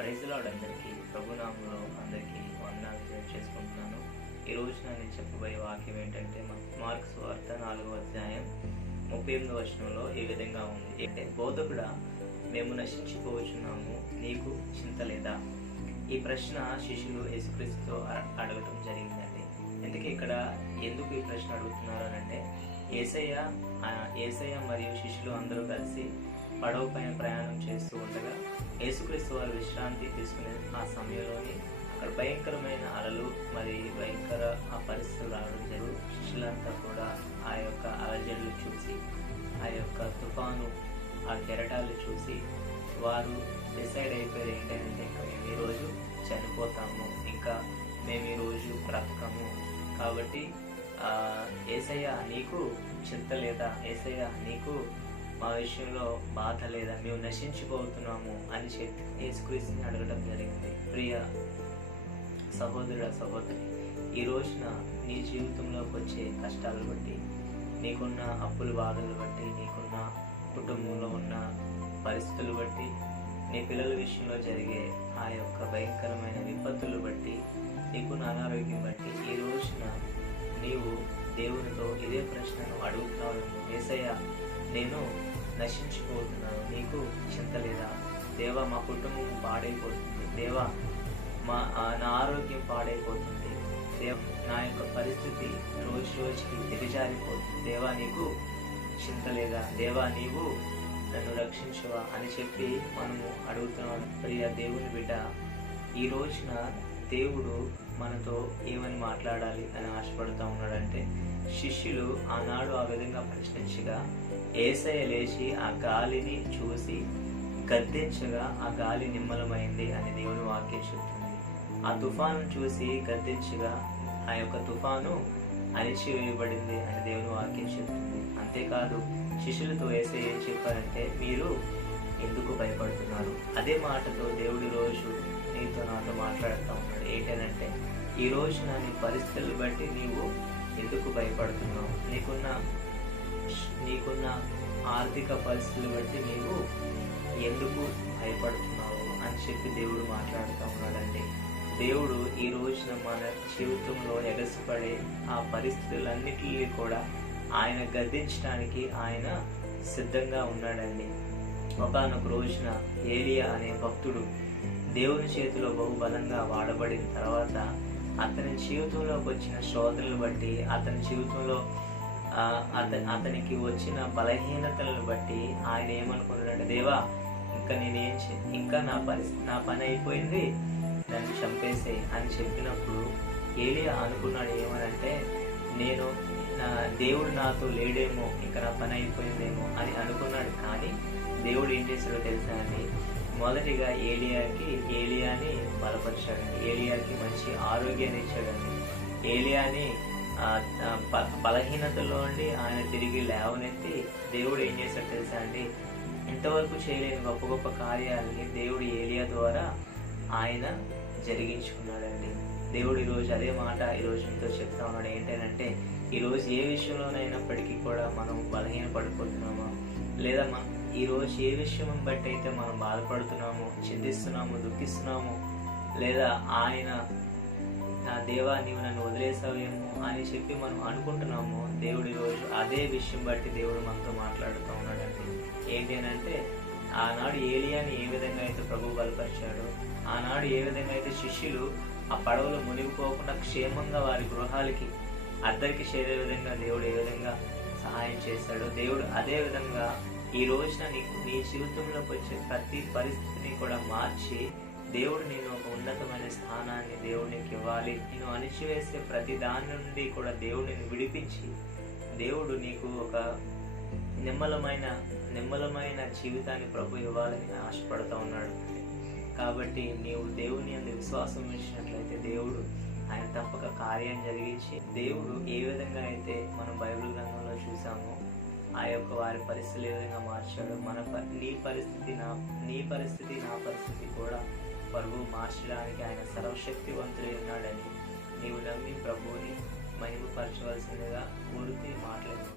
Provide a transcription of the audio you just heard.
Praise lord అందరికీ ప్రభునామంలో అందరికీ వందనాలు చేసుకుంటున్నాను. ఈ రోజున నేను చెప్పబోయే వాక్యం ఏంటంటే మార్కు సువార్త 4వ అధ్యాయం 38వ వచనంలో ఈ విధంగా ఉంది. అంటే బోధకుడా, మేము నశించిపోవచ్చున్నాము, నీకు చింత లేదా? ఈ ప్రశ్న శిష్యులు యేసుక్రీస్తుతో అడగటం జరిగిందండి. ఎందుకు ఈ ప్రశ్న అడుగుతున్నారు అంటే యేసయ్య మరియు శిష్యులు అందరూ కలిసి పడవ పైన ప్రయాణం చేస్తూ ఉండగా యేసుక్రీస్తు వారు విశ్రాంతి తీసుకునే ఆ సమయంలోని అక్కడ భయంకరమైన అలలు మరి భయంకర ఆ పరిస్థితులు రావడం జరుగు. శిష్యులంతా కూడా ఆ యొక్క అలజడులు చూసి, ఆ యొక్క తుఫాను, ఆ కెరటాలు చూసి వారు డిసైడ్ అయిపోయారు ఏంటంటే ఇంకా మేము ఈరోజు చనిపోతాము, ఇంకా మేము ఈరోజు బ్రతకము. కాబట్టి యేసయ్య నీకు చింత లేదా? యేసయ్య నీకు మా విషయంలో బాధ లేదా? మేము నశించిపోతున్నాము అని చెప్పి యేసుక్రీస్తుని అడగడం జరిగింది. ప్రియ సహోదరుడ, సహోదరి, ఈ రోజున నీ జీవితంలోకి వచ్చే కష్టాలు బట్టి, నీకున్న అప్పుల బాధలు బట్టి, నీకున్న కుటుంబంలో ఉన్న పరిస్థితులు బట్టి, నీ పిల్లల విషయంలో జరిగే ఆ యొక్క భయంకరమైన విపత్తులు బట్టి, నీకున్న అనారోగ్యం బట్టి ఈ రోజున నీవు దేవునితో ఇదే ప్రశ్నను అడుగుతున్నావు. యేసయ్య, నేను నశించిపోతున్నాను, నీకు చింత లేదా? దేవా, మా కుటుంబం పాడైపోతుంది. దేవా, నా ఆరోగ్యం పాడైపోతుంది. నా యొక్క పరిస్థితి రోజు రోజుకి దిగజారిపోతుంది. దేవా, నీకు చింత లేదా? దేవా, నీవు నన్ను రక్షించవా అని చెప్పి మనము అడుగుతున్నాం. ప్రియ దేవుని బిడ్డ, ఈ రోజున దేవుడు మనతో ఏమని మాట్లాడాలి అని ఆశపడుతూ ఉన్నాడంటే, శిష్యులు ఆనాడు ఆ విధంగా ప్రశ్నించగా యేసయ్య లేచి ఆ గాలిని చూసి గద్దించగా ఆ గాలి నిమ్మలమైంది అని దేవుని వాక్యం చెప్తుంది. ఆ తుఫాను చూసి గద్దించగా ఆ యొక్క తుఫాను అణిచివేయబడింది అని దేవుని వాక్యం చెప్తుంది. అంతేకాదు, శిష్యులతో యేసయ్య ఏం చెప్పారంటే, మీరు ఎందుకు భయపడుతున్నారు? అదే మాటతో దేవుడి రోజు నీతో నాతో మాట్లాడుతూ ఉన్నాడు. ఏంటంటే, ఈ రోజున నీ పరిస్థితులు బట్టి నీవు ఎందుకు భయపడుతున్నావు? నీకున్న ఆర్థిక పరిస్థితులు బట్టి నీవు ఎందుకు భయపడుతున్నావు అని చెప్పి దేవుడు మాట్లాడుతూ ఉన్నాడండి. దేవుడు ఈ రోజున మన జీవితంలో ఎగసిపడే ఆ పరిస్థితులన్నిటినీ కూడా ఆయన గద్దించడానికి ఆయన సిద్ధంగా ఉన్నాడండి. ఒకానొక రోజున ఏలియా అనే భక్తుడు దేవుని చేతిలో బహుబలంగా వాడబడిన తర్వాత అతని జీవితంలోకి వచ్చిన శోధనలు బట్టి, అతని జీవితంలో అతనికి వచ్చిన బలహీనతలను బట్టి ఆయన ఏమనుకున్నాడంటే, దేవా, ఇంకా నా పని అయిపోయింది, నన్ను చంపేసే అని చెప్పినప్పుడు ఏలియా అనుకున్నాడు ఏమనంటే, దేవుడు నాతో లేడేమో, ఇంకా నా పని అయిపోయిందేమో అని అనుకున్నాడు. కానీ దేవుడు ఏం చేశాడో తెలుసా అండి? మొదటిగా ఏలియాని బలపరిచాడండి. ఏలియాకి మంచి ఆరోగ్యాన్ని ఇచ్చాడండి. ఏలియాని బలహీనతలో ఉండి ఆయన తిరిగి లేవనెత్తి దేవుడు ఏం చేశాడు తెలుసా అండి? ఇంతవరకు చేయలేని గొప్ప గొప్ప కార్యాలని దేవుడు ఏలియా ద్వారా ఆయన జరిగించుకున్నాడండి. దేవుడు ఈరోజు అదే మాట ఈరోజు మీతో చెప్తా ఉన్నాడు. ఏంటంటే, ఈరోజు ఏ విషయంలోనైనప్పటికీ కూడా మనం బలహీన పడిపోతున్నామా, లేదా ఈరోజు ఏ విషయం బట్టి అయితే మనం బాధపడుతున్నాము, చింతిస్తున్నాము, దుఃఖిస్తున్నాము, లేదా దేవా, నీవు నన్ను వదిలేసావేమో అని చెప్పి మనం అనుకుంటున్నాము, దేవుడు ఈరోజు అదే విషయం బట్టి దేవుడు మనతో మాట్లాడుతూ ఉన్నాడండి. ఏంటి అని అంటే, ఆనాడు ఏలియాని ఏ విధంగా అయితే ప్రభు బలపరిచాడో, ఆనాడు ఏ విధంగా అయితే శిష్యులు ఆ పడవలో మునిగిపోకుండా క్షేమంగా వారి గృహాలకి అద్దరికి చేరే విధంగా దేవుడు ఏ విధంగా సహాయం చేశాడో, దేవుడు అదే విధంగా ఈ రోజున నీ జీవితంలోకి వచ్చే ప్రతి పరిస్థితిని కూడా మార్చి దేవుడు నేను ఒక ఉన్నతమైన స్థానాన్ని దేవునికి ఇవ్వాలి, నేను అణిచివేసే ప్రతి దాని నుండి కూడా దేవుడిని విడిపించి దేవుడు నీకు ఒక నిమ్మలమైన జీవితాన్ని ప్రభు ఇవ్వాలని ఆశపడుతూ ఉన్నాడు. కాబట్టి నీవు దేవుని అందు విశ్వాసం ఉంచినట్లయితే దేవుడు ఆయన తప్పక కార్యం జరిగించి, దేవుడు ఏ విధంగా అయితే మనం బైబిల్ గ్రంథంలో చూసామో ఆ యొక్క వారి పరిస్థితులు ఏ విధంగా మార్చాడు, నీ పరిస్థితి నా పరిస్థితి కూడా ప్రభువు మార్చడానికి ఆయన సర్వశక్తివంతుడై ఉన్నాడని నీవు నమ్మి ప్రభువుని మహిమపరచవలసిందిగా కోరుతూ మాట్లాడు.